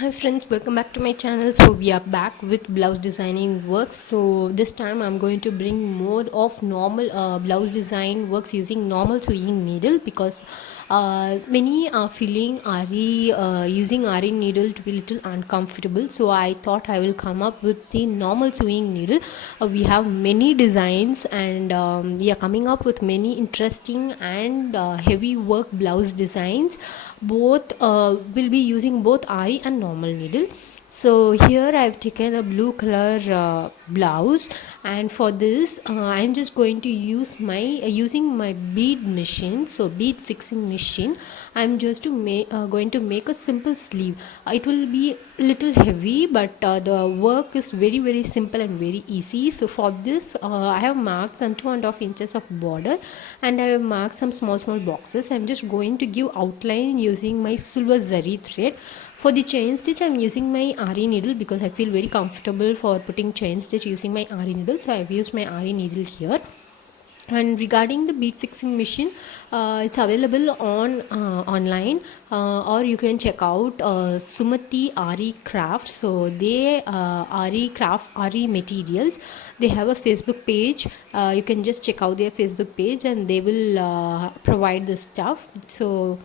Hi friends, welcome back to my channel. So we are back with blouse designing works. So this time I'm going to bring more of normal blouse design works using normal sewing needle, because many are feeling using RE needle to be little uncomfortable. So I thought I will come up with the normal sewing needle. We have many designs, and we are coming up with many interesting and heavy work blouse designs. Both will be using both RE and normal needle. So here I've taken a blue color blouse, and for this I'm just going to use my using my bead machine, so bead fixing machine. I'm just going to make a simple sleeve. It will be little heavy, but the work is very simple and very easy. So for this I have marked some 2.5 inches of border, and I have marked some small boxes. I'm just going to give outline using my silver zari thread. For the chain stitch, I'm using my RE needle because I feel very comfortable for putting chain stitch using my RE needle. So I've used my RE needle here. And regarding the bead fixing machine, it's available on online, or you can check out Sumati RE Craft. So they RE Craft RE Materials. They have a Facebook page. You can just check out their Facebook page, and they will provide the stuff. So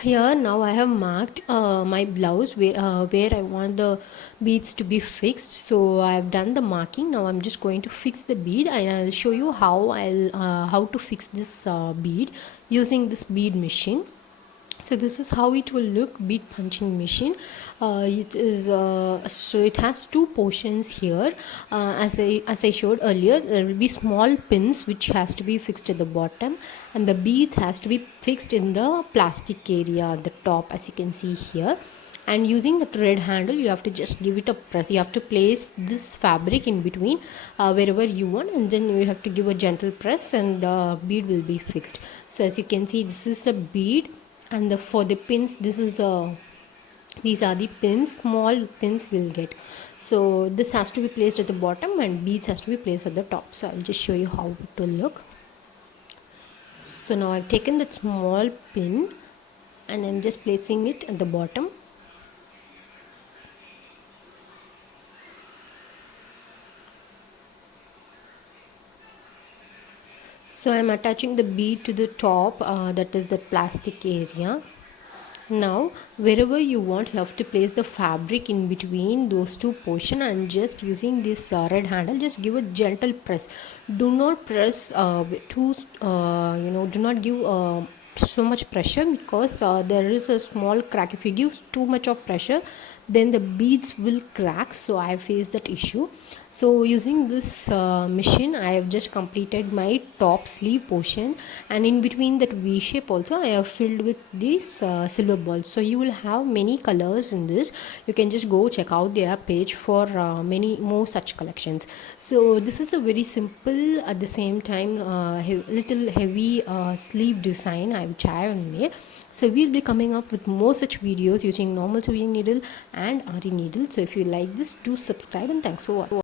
here now I have marked my blouse where I want the beads to be fixed. So I have done the marking. Now I'm just going to fix the bead, and I'll show you how to fix this bead using this bead machine. So this is how it will look, bead punching machine. So it has two portions here. As I showed earlier, there will be small pins which has to be fixed at the bottom, and the beads has to be fixed in the plastic area at the top, as you can see here. And using the thread handle, you have to just give it a press. You have to place this fabric in between wherever you want, and then you have to give a gentle press, and the bead will be fixed. So as you can see, this is a bead, and for the pins, these are the pins, small pins will get. So this has to be placed at the bottom, and beads has to be placed at the top. So I'll just show you how it will look. So now I've taken that small pin, and I'm just placing it at the bottom. So I'm attaching the bead to the top, that is the plastic area. Now wherever you want, you have to place the fabric in between those two portions, and just using this red handle, just give a gentle press. Do not press do not give so much pressure, because there is a small crack. If you give too much of pressure, then the beads will crack. So I have faced that issue. So using this machine, I have just completed my top sleeve portion, and in between that V shape also I have filled with these silver balls. So you will have many colors in this. You can just go check out their page for many more such collections. So this is a very simple, at the same time little heavy sleeve design which I have made. So we'll be coming up with more such videos using normal sewing needle and RE needle. So if you like this, do subscribe, and thanks for watching.